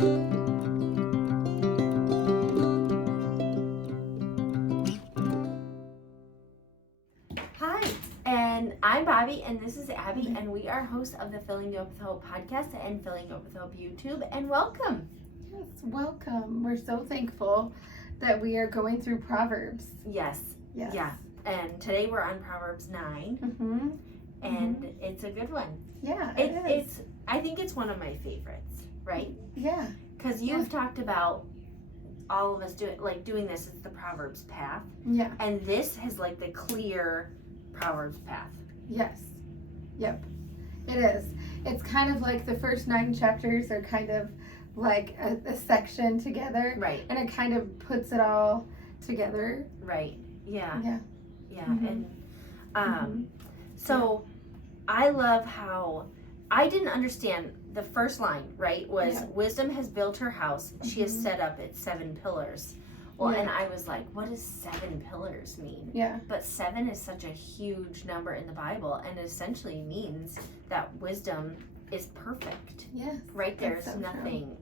Hi, and I'm Bobbi, and this is Abby, and we are hosts of the Filling You Up with Hope podcast and Filling You Up with Hope YouTube, and welcome. Yes, welcome. We're so thankful that we are going through Proverbs. Yes. Yeah. And today we're on Proverbs 9, and it's a good one. Yeah, it's. I think it's one of my favorites, right? Yeah. Because you've talked about all of us doing this as the Proverbs path. Yeah. And this has like the clear Proverbs path. Yes. Yep. It is. It's kind of like the first 9 chapters are kind of like a section together. Right. And it kind of puts it all together. Right. Yeah. Yeah. Yeah. And so I love how I didn't understand the first line, right? Was wisdom has built her house. She has set up its 7 pillars. Well, and I was like, what does 7 pillars mean? Yeah. But 7 is such a huge number in the Bible, and it essentially means that wisdom is perfect. Yes. Right? There's so nothing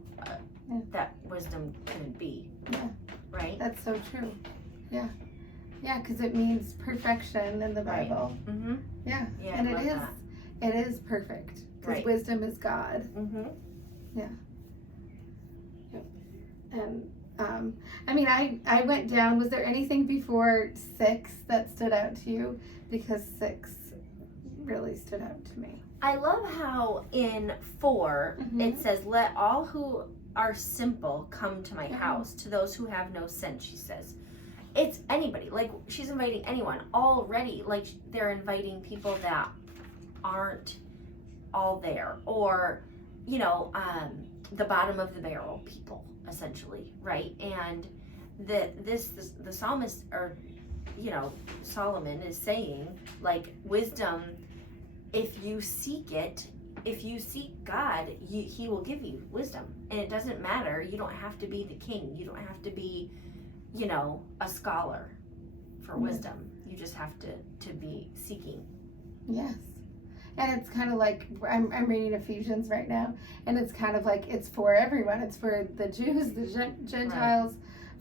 that wisdom couldn't be. Yeah. Right? That's so true. Yeah. Yeah, because it means perfection in the Bible. Right. Mm-hmm. Yeah. Yeah. And I love it is perfect. Because wisdom is God. Mm-hmm. Yeah. Yep. And I mean, I went down. Was there anything before 6 that stood out to you? Because 6 really stood out to me. I love how in 4 it says, "Let all who are simple come to my house. To those who have no sense," she says. It's anybody. Like, she's inviting anyone already. Like, they're inviting people that aren't all there, or the bottom of the barrel people, essentially, right? And the psalmist, or Solomon is saying, like, wisdom, if you seek God, he will give you wisdom. And it doesn't matter. You don't have to be the king. You don't have to be a scholar for wisdom. You just have to be seeking. Yes. And it's kind of like, I'm reading Ephesians right now, and it's kind of like, it's for everyone. It's for the Jews, the Gentiles,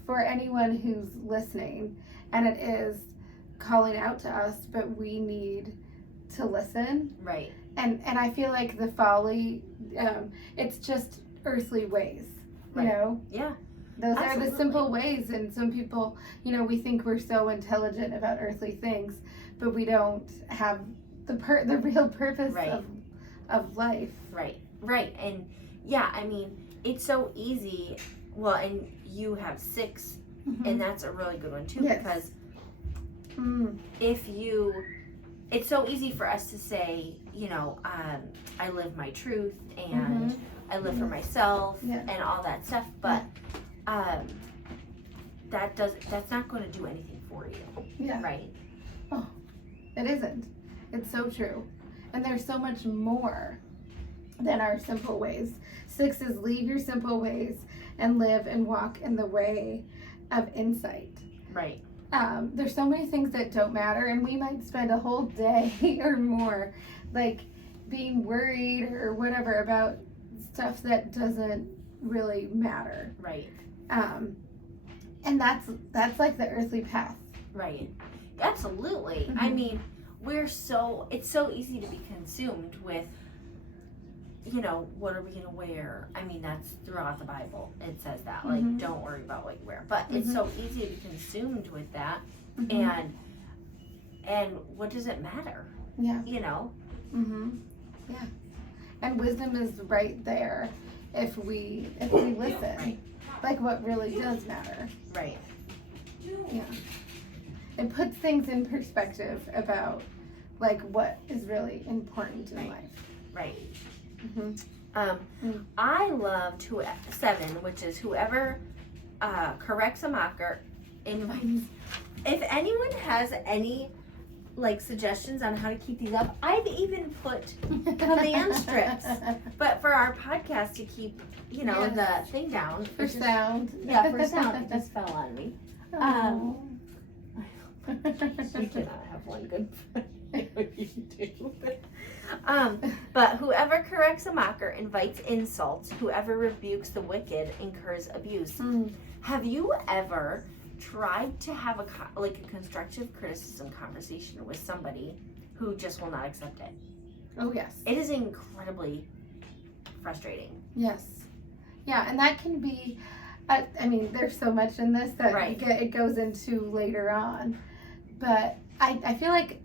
for anyone who's listening. And it is calling out to us, but we need to listen. Right. And I feel like the folly, it's just earthly ways, you know? Yeah. Those are the simple ways, and some people, we think we're so intelligent about earthly things, but we don't have the real purpose of life. Right. And yeah, I mean, it's so easy. Well, and you have 6, and that's a really good one too, because it's so easy for us to say, I live my truth, and I live for myself, and all that stuff, but that's not going to do anything for you. Yeah. Right? Oh, it isn't. It's so true. And there's so much more than our simple ways. 6 is leave your simple ways and live and walk in the way of insight. Right. There's so many things that don't matter, and we might spend a whole day or more like being worried or whatever about stuff that doesn't really matter. Right. And that's like the earthly path. Right. Absolutely. I mean, it's so easy to be consumed with, what are we going to wear? I mean, that's throughout the Bible. It says that, like, don't worry about what you wear. But it's so easy to be consumed with that. And what does it matter? Yeah. Yeah. And wisdom is right there if we listen. Right. Like, what really does matter. Right. Yeah. It puts things in perspective about, like, what is really important in life. Right. I loved 7, which is whoever corrects a mocker invites. If anyone has any suggestions on how to keep these up, I've even put command strips, but for our podcast to keep the thing down for sound. For sound. It just fell on me. We cannot have one good friend. What you do. But whoever corrects a mocker invites insults. Whoever rebukes the wicked incurs abuse. Have you ever tried to have a constructive criticism conversation with somebody who just will not accept it? Oh, yes. It is incredibly frustrating. Yes. Yeah, and that can be, I mean, there's so much in this that it goes into later on. But I feel like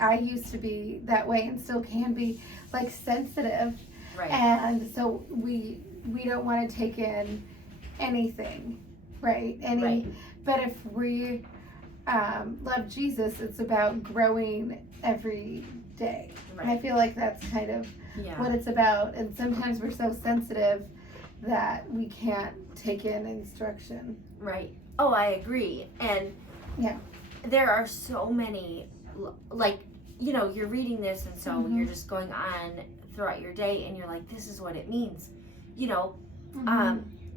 I used to be that way and still can be, like, sensitive. Right. And so we don't want to take in anything, right? But if we love Jesus, it's about growing every day. Right. And I feel like that's kind of what it's about. And sometimes we're so sensitive that we can't take in instruction. Right. Oh, I agree. And there are so many, like, you know, you're reading this and so you're just going on throughout your day and you're like, this is what it means. You know,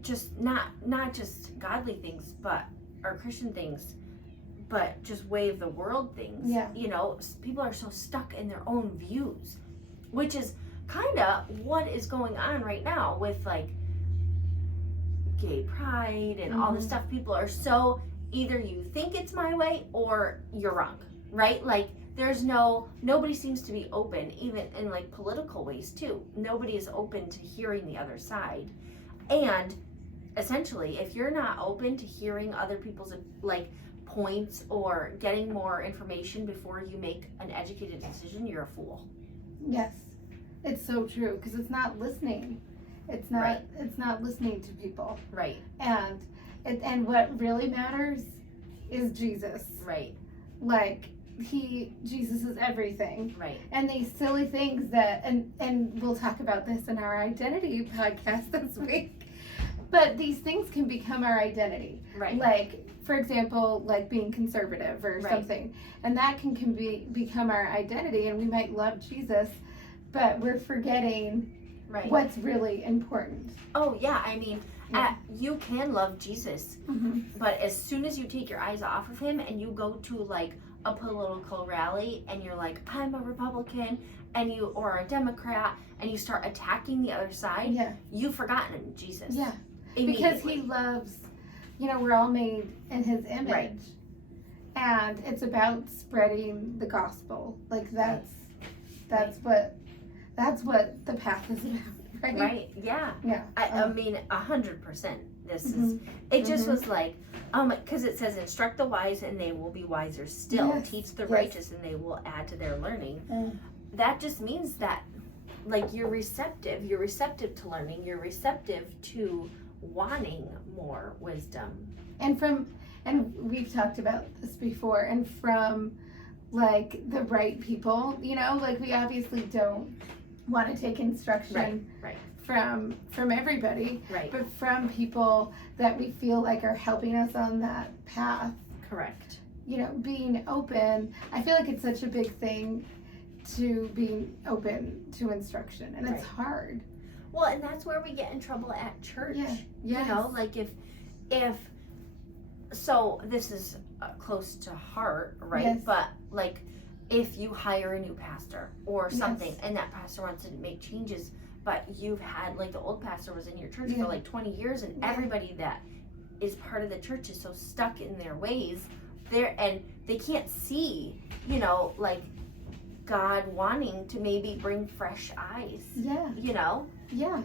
just not just godly things, but or Christian things, but just way of the world things. Yeah. You know, people are so stuck in their own views, which is kind of what is going on right now with, like, gay pride and all this stuff. People are so, either you think it's my way or you're wrong, right? Like, there's nobody seems to be open, even in, like, political ways too. Nobody is open to hearing the other side. And essentially, if you're not open to hearing other people's, like, points or getting more information before you make an educated decision, you're a fool. Yes, it's so true, because it's not listening. It's not. It's not listening to people. Right. And what really matters is Jesus. Right. Like, Jesus is everything. Right. And these silly things that, and we'll talk about this in our identity podcast this week. But these things can become our identity. Right. Like, for example, like being conservative or something. And that can become our identity, and we might love Jesus, but we're forgetting what's really important. Oh, yeah. I mean, you can love Jesus, but as soon as you take your eyes off of him and you go to, like, a political rally and you're like, I'm a Republican, or a Democrat, and you start attacking the other side, you've forgotten Jesus. Yeah. Because he loves, you know, we're all made in his image. Right. And it's about spreading the gospel. Like, that's what the path is about, right? Right, yeah. Yeah. I mean, 100%. This is, it just was like, because it says, instruct the wise and they will be wiser still. Yes. Teach the righteous and they will add to their learning. That just means that, like, you're receptive to learning. You're receptive to wanting more wisdom. And we've talked about this before, and from, like, the right people, you know, like, we obviously don't want to take instruction from everybody, but from people that we feel like are helping us on that path. Correct. You know, being open, I feel like it's such a big thing to being open to instruction, and it's hard. Well, and that's where we get in trouble at church. Yeah. You know, like, if so this is close to heart, right? Yes. But, like, if you hire a new pastor or something, and that pastor wants to make changes, but you've had, like, the old pastor was in your church for, like, 20 years, and everybody that is part of the church is so stuck in their ways, and they can't see, you know, like, God wanting to maybe bring fresh eyes. Yeah. You know? Yeah.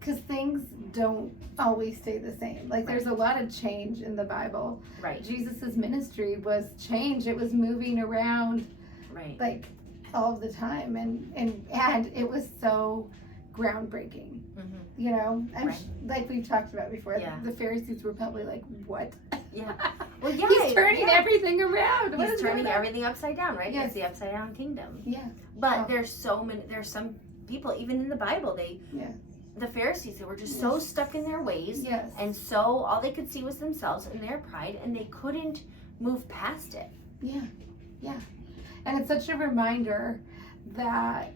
Because things don't always stay the same. Like, there's a lot of change in the Bible. Right. Jesus's ministry was change. It was moving around, like, all the time. And it was so groundbreaking. You know? Like we've talked about before, the Pharisees were probably like, what? Yeah. Well, yeah. He's turning everything around. He's turning everything upside down, right? Yes. It's the upside down kingdom. Yeah. But there's some people, even in the Bible, the Pharisees, they were just so stuck in their ways. Yes. And so all they could see was themselves and their pride, and they couldn't move past it. Yeah. Yeah. And it's such a reminder that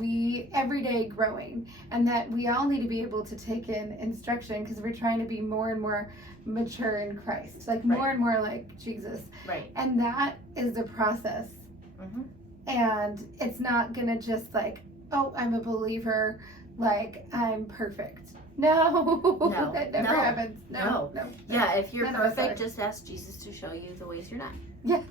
we every day growing, and that we all need to be able to take in instruction, because we're trying to be more and more mature in Christ, like more and more like Jesus. Right. And that is the process Mm-hmm. And it's not gonna just like, oh, I'm a believer, like I'm perfect. No, that never happens. No. Yeah, if you're None of us perfect, are. just ask Jesus to show you the ways you're not. Yes.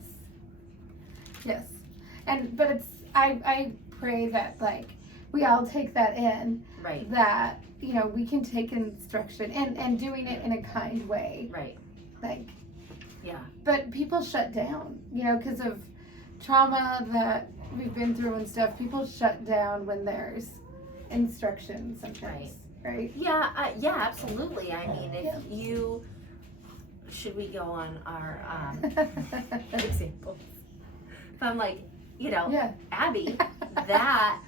But it's I pray that like we all take that in. Right. That, you know, we can take instruction and doing it in a kind way. Right. Like. Yeah. But people shut down, you know, because of trauma that we've been through and stuff. People shut down when there's instruction sometimes. Right? Yeah, absolutely. I mean, if you, should we go on our examples? If I'm like, you know, Abby, that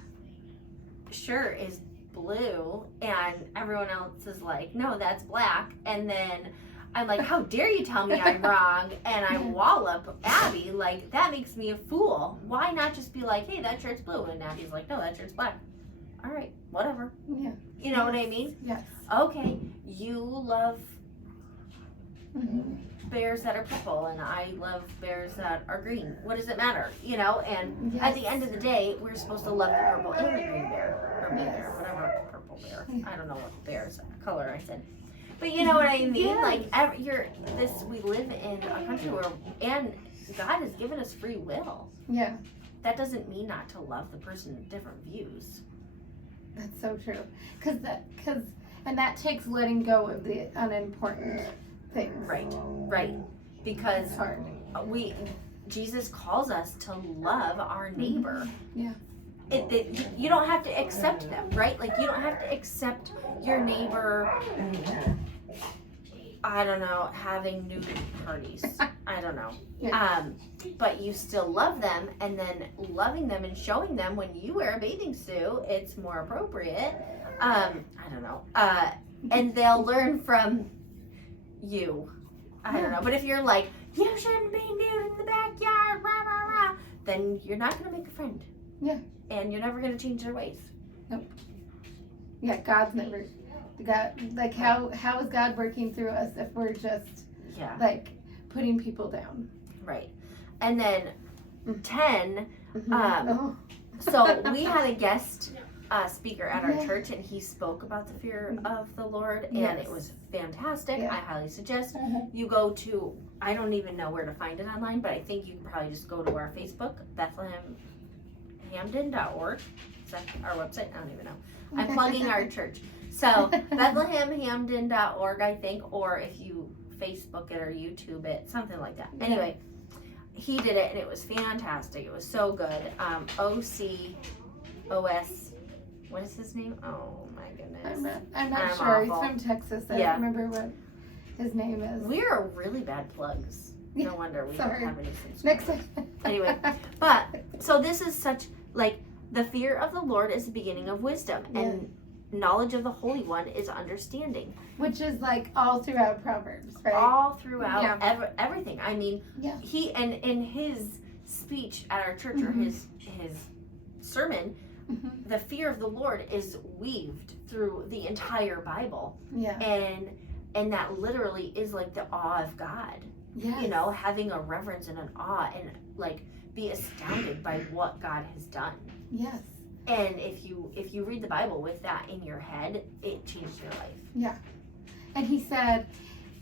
shirt is blue, and everyone else is like, no, that's black, and then I'm like, how dare you tell me I'm wrong, and I wallop Abby, like, that makes me a fool. Why not just be like, hey, that shirt's blue, and Abby's like, no, that shirt's black. All right, whatever. Yeah. You know what I mean? Yes. Okay, you love bears that are purple, and I love bears that are green. What does it matter? You know, and at the end of the day, we're supposed to love the purple and the green bear, or blue bear, whatever, purple bear. I don't know what bear's color I said. But you know what I mean? Yes. Like, we live in a country where, and God has given us free will. Yeah. That doesn't mean not to love the person with different views. That's so true. And that takes letting go of the unimportant things. Right. Because It's hard. Jesus calls us to love our neighbor. Yeah. You don't have to accept them, right? Like, you don't have to accept your neighbor, I don't know, having nude parties. I don't know. Yeah. But you still love them, and then loving them and showing them when you wear a bathing suit, it's more appropriate. I don't know. And they'll learn from you. I don't know. But if you're like, you shouldn't be nude in the backyard, rah, rah, rah, then you're not going to make a friend. Yeah. And you're never going to change their ways. Nope. Yeah, God's never. Like, how is God working through us if we're just, like, putting people down? Right. And then 10, Oh. so we had a guest speaker at our church, and he spoke about the fear of the Lord, and it was fantastic. I highly suggest you go to, I don't even know where to find it online, but I think you can probably just go to our Facebook, BethlehemHamden.org. Is that our website? I don't even know. I'm plugging our church. So BethlehemHamden.org, I think, or if you Facebook it or YouTube it, something like that. Anyway, he did it, and it was fantastic. It was so good. OCOS. What is his name? Oh my goodness. I'm not sure. Awful. He's from Texas. I don't remember what his name is. We're really bad plugs. No wonder we don't have any subscribers. Next time. Anyway, but so this is such, like, the fear of the Lord is the beginning of wisdom, and knowledge of the Holy One is understanding. Which is like all throughout Proverbs, right? All throughout everything. I mean, he, and in his speech at our church, or his sermon, the fear of the Lord is weaved through the entire Bible. Yeah. And that literally is like the awe of God. Yes. You know, having a reverence and an awe, and like be astounded by what God has done. Yes. And if you read the Bible with that in your head, it changes your life. Yeah. And he said,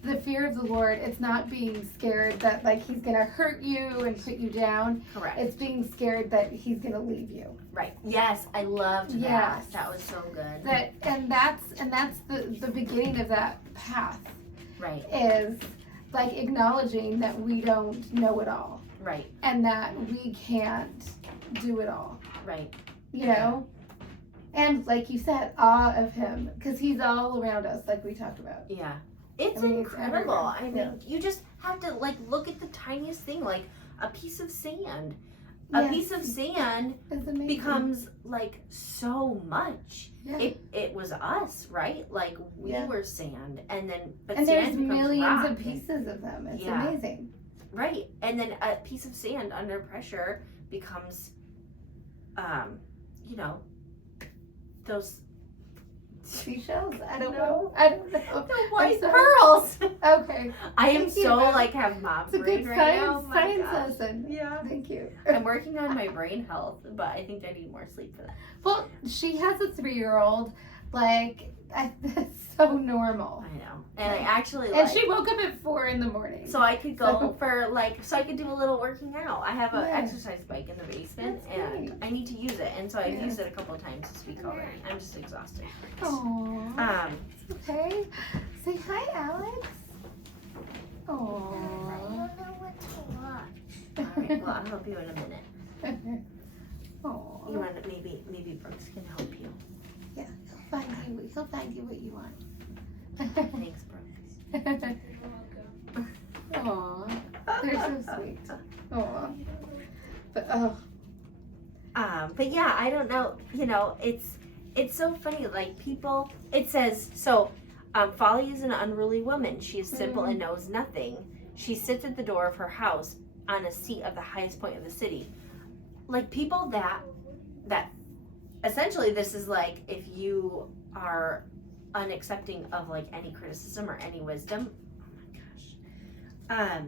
the fear of the Lord, it's not being scared that, like, he's going to hurt you and put you down. Correct. It's being scared that he's going to leave you. Right. Yes, I loved that. Yes. That was so good. That's the beginning of that path. Right. Is like acknowledging that we don't know it all. Right. And that we can't do it all. Right. You know? And like you said, awe of him, because he's all around us, like we talked about. Yeah. It's incredible. I mean, you just have to, like, look at the tiniest thing, like a piece of sand. A piece of sand becomes, like, so much. Yeah. It was us, right? Like, we were sand, and then and sand there's becomes millions rock. of pieces of them. It's amazing. Right. And then a piece of sand under pressure becomes, you know, those seashells? I don't No. know. I don't know. The white sorry. pearls. Okay. I am Thank you. so like have mom It's a brain good right now. science, Oh my science gosh. lesson. Yeah. Thank you. I'm working on my brain health, but I think I need more sleep for that. Well, she has a 3-year-old. Like, that's so normal. I know. And I actually And like. she woke up at 4 in the morning. So I could go So- for like, so I could do a little working out. I have an Yeah. exercise bike in the basement, That's and great. I need to use it. And so I've Yeah. used it a couple of times this week already. I'm just exhausted. Aww. Okay. Say hi, Alex. I Aww. don't know what to watch. All right. Well, I'll help you in a minute. You Aww. want to maybe Brooks can help you. Yeah, he'll find you what you want. Thanks, Brooks. Aww. They're so sweet. Aww. But But yeah, I don't know. You know, it's so funny. Like people, it says so. Folly is an unruly woman. She is simple and knows nothing. She sits at the door of her house on a seat of the highest point of the city. Like people that essentially this is like if you are unaccepting of like any criticism or any wisdom. Oh my gosh.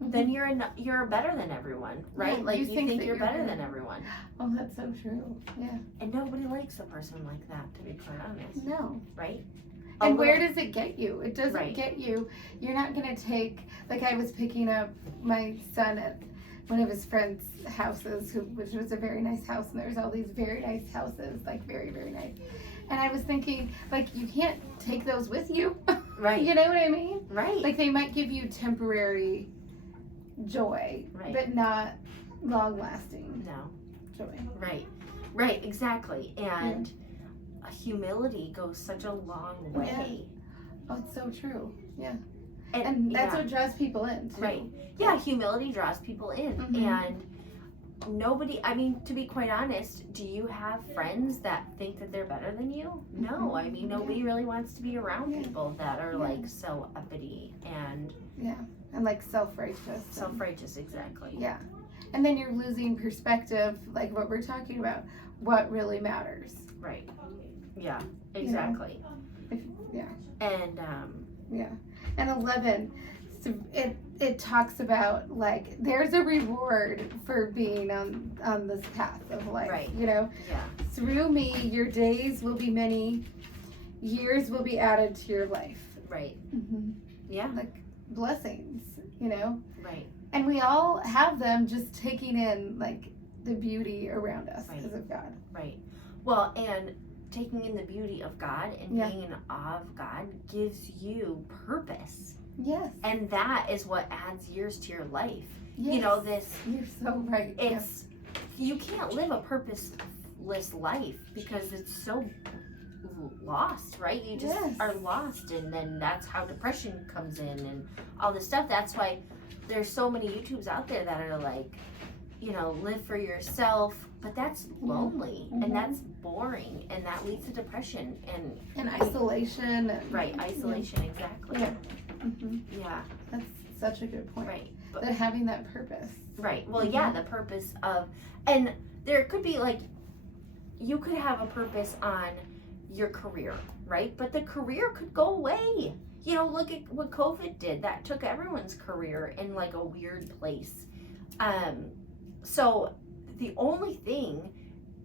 Then you're better than everyone, right? Yeah, like you you think think that you're you're better better. than everyone. oh, that's so true. Yeah. And nobody likes a person like that, to be quite honest, No. right? And A where little- does it get you? It doesn't Right. get you. You're not gonna take, like I was picking up my son at one of his friends' houses, which was a very nice house, and there's all these very nice houses, like very, very nice. And I was thinking, like, you can't take those with you. Right. You know what I mean? Right. Like they might give you temporary joy, Right. but not long lasting No. joy. Right, exactly. And humility goes such a long way. Oh, it's so true. Yeah. And, And that's yeah, what draws people in too. right. Yeah, humility draws people in. Mhm. And nobody, I mean, to be quite honest, do you have friends that think that they're better than you? No. Mhm. I mean, nobody really wants to be around Yeah. people that are Yeah. like so uppity and And like self-righteous. self-righteous, exactly. Yeah. And then you're losing perspective, like what we're talking about, what really matters. Right. Yeah, exactly. Yeah. And And 11, so it talks about like there's a reward for being on this path of life. Right. You know, yeah, through me, your days will be many, years will be added to your life. right. Mm-hmm. Yeah, Like blessings, you know. right. And we all have them, just taking in like the beauty around us Right. because of God. Right. Well, and taking in the beauty of God and Yeah. being in awe of God gives you purpose. Yes. And that is what adds years to your life. Yes. You know, this, You're so right. it's, you can't live a purposeless life because it's so lost, right? You just Yes. are lost, and then that's how depression comes in and all this stuff. That's why there's so many YouTubes out there that are like, you know, live for yourself, but that's lonely Mhm. and that's boring and that leads to depression and And isolation. And, right, isolation, exactly. Yeah. hmm Yeah, That's such a good point. right. But, That having that purpose. right. Well, yeah, the purpose of, and there could be like, you could have a purpose on your career, right? But the career could go away. You know, look at what COVID did. That took everyone's career in like a weird place. So the only thing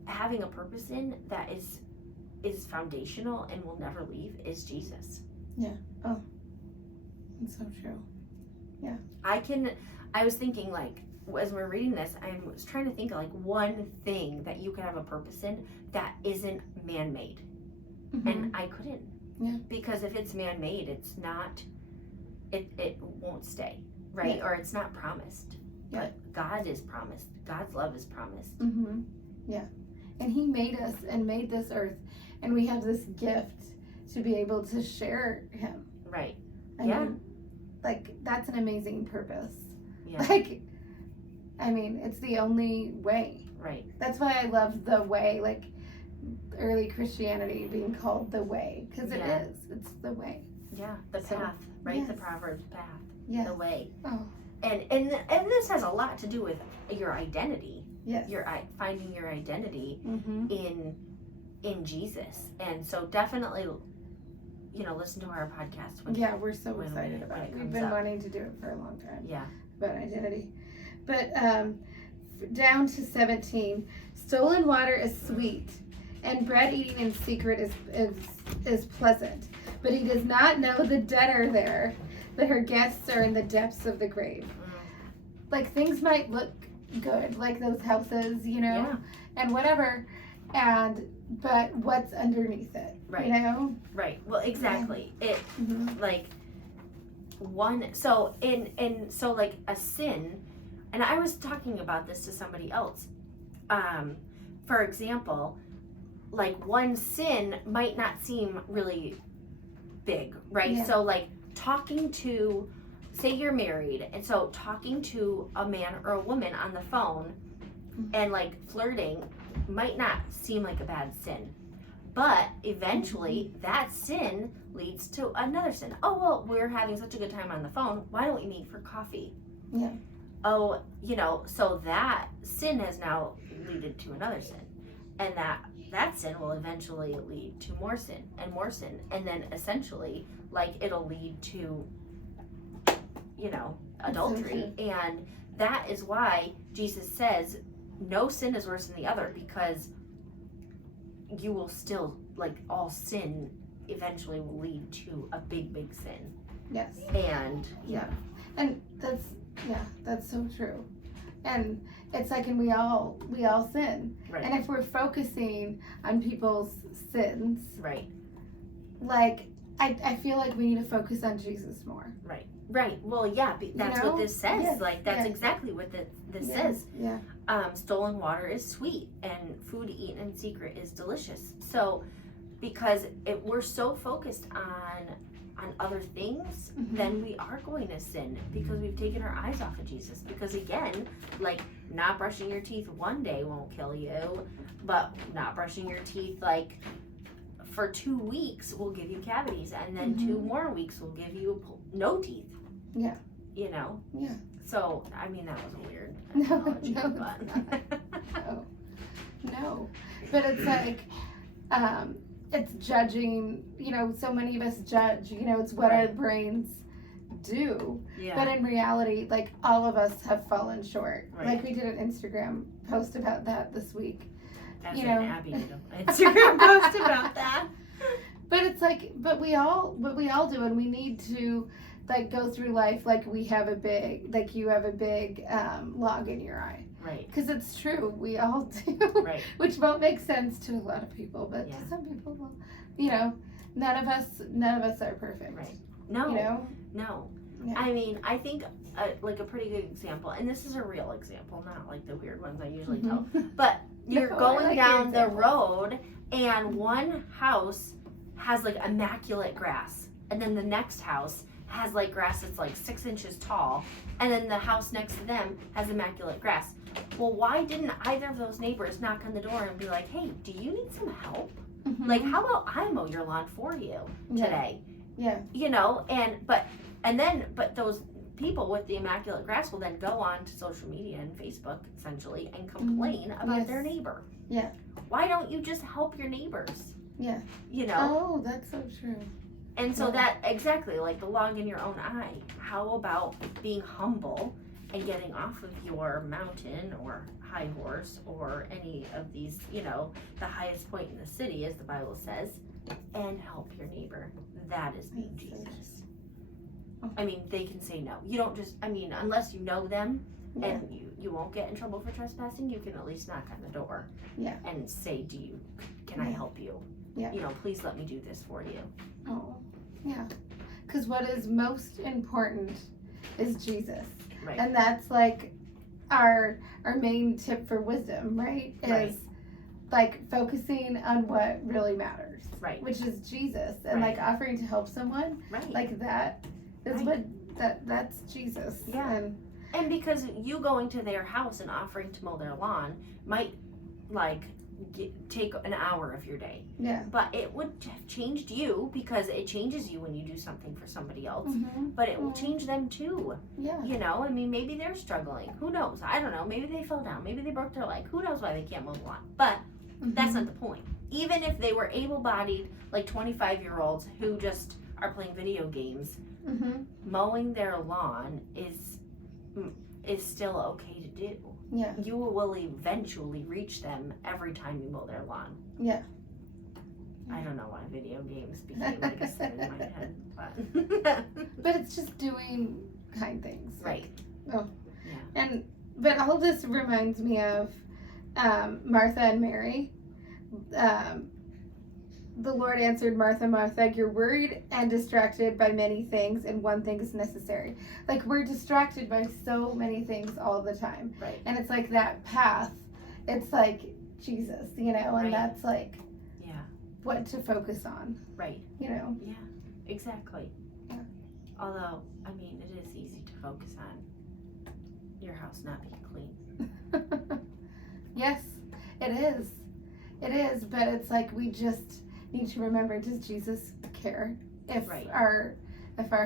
having a purpose in that is foundational and will never leave is Jesus. It's so true. I was thinking like as we're reading this, I was trying to think of like one thing that you could have a purpose in that isn't man-made. Mhm. And I couldn't. Yeah. Because if it's man-made, it's not, it won't stay, right? Yeah. Or it's not promised. Yeah. But God is promised. God's love is promised. Mm-hmm. Yeah. And He made us and made this earth, and we have this gift to be able to share Him. Right. I Yeah. mean, like, that's an amazing purpose. Yeah. Like, I mean, it's the only way. Right. That's why I love the way, like, early Christianity being called the way, because Yeah. it is. It's the way. Yeah. The So, path, right? The yes. Proverbs path. Yes. The way. Oh, And this has a lot to do with your identity. yes. Finding your identity Mm-hmm. in in Jesus. And so definitely, listen to our podcast. We're so excited about it. We've been wanting to do it for a long time. Yeah. About identity. But down to 17, stolen water is sweet, and bread eating in secret is pleasant. But he does not know the dead are there, that her guests are in the depths of the grave. Like, things might look good, like those houses, and whatever, but what's underneath it, right. Right. Well, exactly. It like so like a sin, and I was talking about this to somebody else. For example, like one sin might not seem really big, right? Yeah. So like talking to, say you're married, and so talking to a man or a woman on the phone and like flirting might not seem like a bad sin, but eventually that sin leads to another sin. Oh, well, we're having such a good time on the phone, why don't we meet for coffee? Yeah. Oh, so that sin has now leaded to another sin, and that sin will eventually lead to more sin, and then essentially like it'll lead to adultery. And that is why Jesus says no sin is worse than the other, because you will still, like, all sin eventually will lead to a big sin. Yes. And and that's so true. And it's like, and we all sin, right. And if we're focusing on people's sins, right, like I feel like we need to focus on Jesus more. Right. Well, yeah, that's what this says. Yes. Like, that's exactly what this says. Yeah. Stolen water is sweet, and food eaten in secret is delicious. So, because we're so focused on other things, then we are going to sin, because we've taken our eyes off of Jesus. Because again, like, not brushing your teeth one day won't kill you, but not brushing your teeth, like, for 2 weeks will give you cavities, and then 2 more weeks will give you no teeth. Yeah. Yeah. So, I mean, that was a weird analogy, No. But it's like, it's judging, so many of us judge, it's what our brains do. Yeah. But in reality, like, all of us have fallen short. Right. Like, we did an Instagram post about that this week. Abby did an Instagram post about that. But it's like, but we all do, and we need to, like, go through life like we have a big, like you have a big log in your eye. Right. Because it's true, we all do. Right. Which won't make sense to a lot of people, but to some people will. None of us are perfect. Right. No. No. Yeah. I mean, I think like a pretty good example, and this is a real example, not like the weird ones I usually tell, but you're going down the road, and one house has like immaculate grass, and then the next house has like grass that's like 6 inches tall, and then the house next to them has immaculate grass. Well, why didn't either of those neighbors knock on the door and be like, hey, do you need some help? Like, how about I mow your lawn for you today? Yeah. But those people with the immaculate grass will then go on to social media and Facebook, essentially, and complain about their neighbor. Yeah. Why don't you just help your neighbors? Yeah. Oh, that's so true. And so that, exactly, like the log in your own eye. How about being humble and getting off of your mountain or high horse or any of these, the highest point in the city, as the Bible says, and help your neighbor? That is being Jesus. I mean, they can say no. You don't just, unless you know them and you won't get in trouble for trespassing, you can at least knock on the door and say, can I help you? Yeah. Please let me do this for you. Oh, yeah. Because what is most important is Jesus. Right. And that's like our main tip for wisdom, right? Is like focusing on what really matters. Right. Which is Jesus. And like offering to help someone. Right. Like that is that's Jesus. Yeah. And because you going to their house and offering to mow their lawn might take an hour of your day. Yeah. But it would have changed you, because it changes you when you do something for somebody else. But it will change them too. Yeah. Maybe they're struggling. Who knows? I don't know. Maybe they fell down. Maybe they broke their leg. Who knows why they can't mow the lawn? But that's not the point. even if they were able-bodied, like 25-year-olds who just are playing video games, mowing their lawn is still okay to do. Yeah. You will eventually reach them every time you mow their lawn. Yeah. I don't know why video games became like a sin in my head, but But it's just doing kind things. right. Oh. Yeah. But all this reminds me of Martha and Mary. The Lord answered, Martha, Martha, you're worried and distracted by many things, and one thing is necessary. Like, we're distracted by so many things all the time. Right. And it's like that path, it's like Jesus, you know, and Right. that's like Yeah. what to focus on, Right. you know. Yeah. Exactly. Yeah. Although, I mean, it is easy to focus on your house not being clean. Yes, it is. It is, but it's like we just need to remember, does Jesus care if Right. our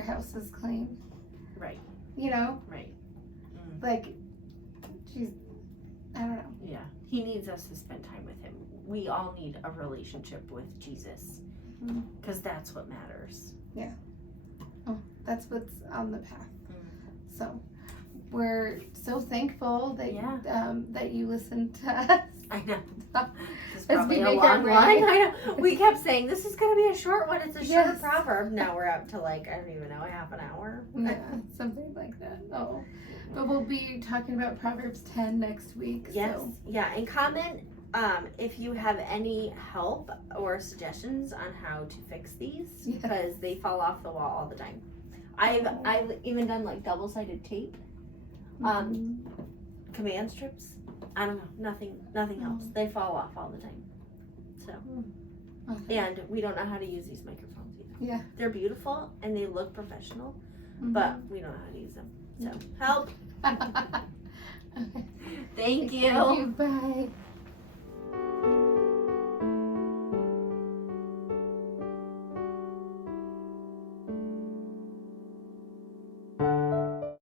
house is clean? Right. You know? Right. Like, geez, I don't know. Yeah. He needs us to spend time with him. We all need a relationship with Jesus because that's what matters. Yeah. Oh, that's what's on the path. So we're so thankful that that you listened to us. I know. This is As probably we a make our long way. one. I know. We kept saying this is going to be a short one. It's a short Yes. proverb. Now we're up to like, I don't even know, half an hour. Yeah, something like that. Oh, but we'll be talking about Proverbs 10 next week. Yes. So. Yeah. And comment if you have any help or suggestions on how to fix these Yes. because they fall off the wall all the time. I've even done like double-sided tape, command strips. I don't know. Nothing helps. They fall off all the time. So, Okay. and we don't know how to use these microphones either. Yeah. They're beautiful and they look professional, Mhm. but we don't know how to use them. So, help. Okay. Thank you. Thank you. Bye.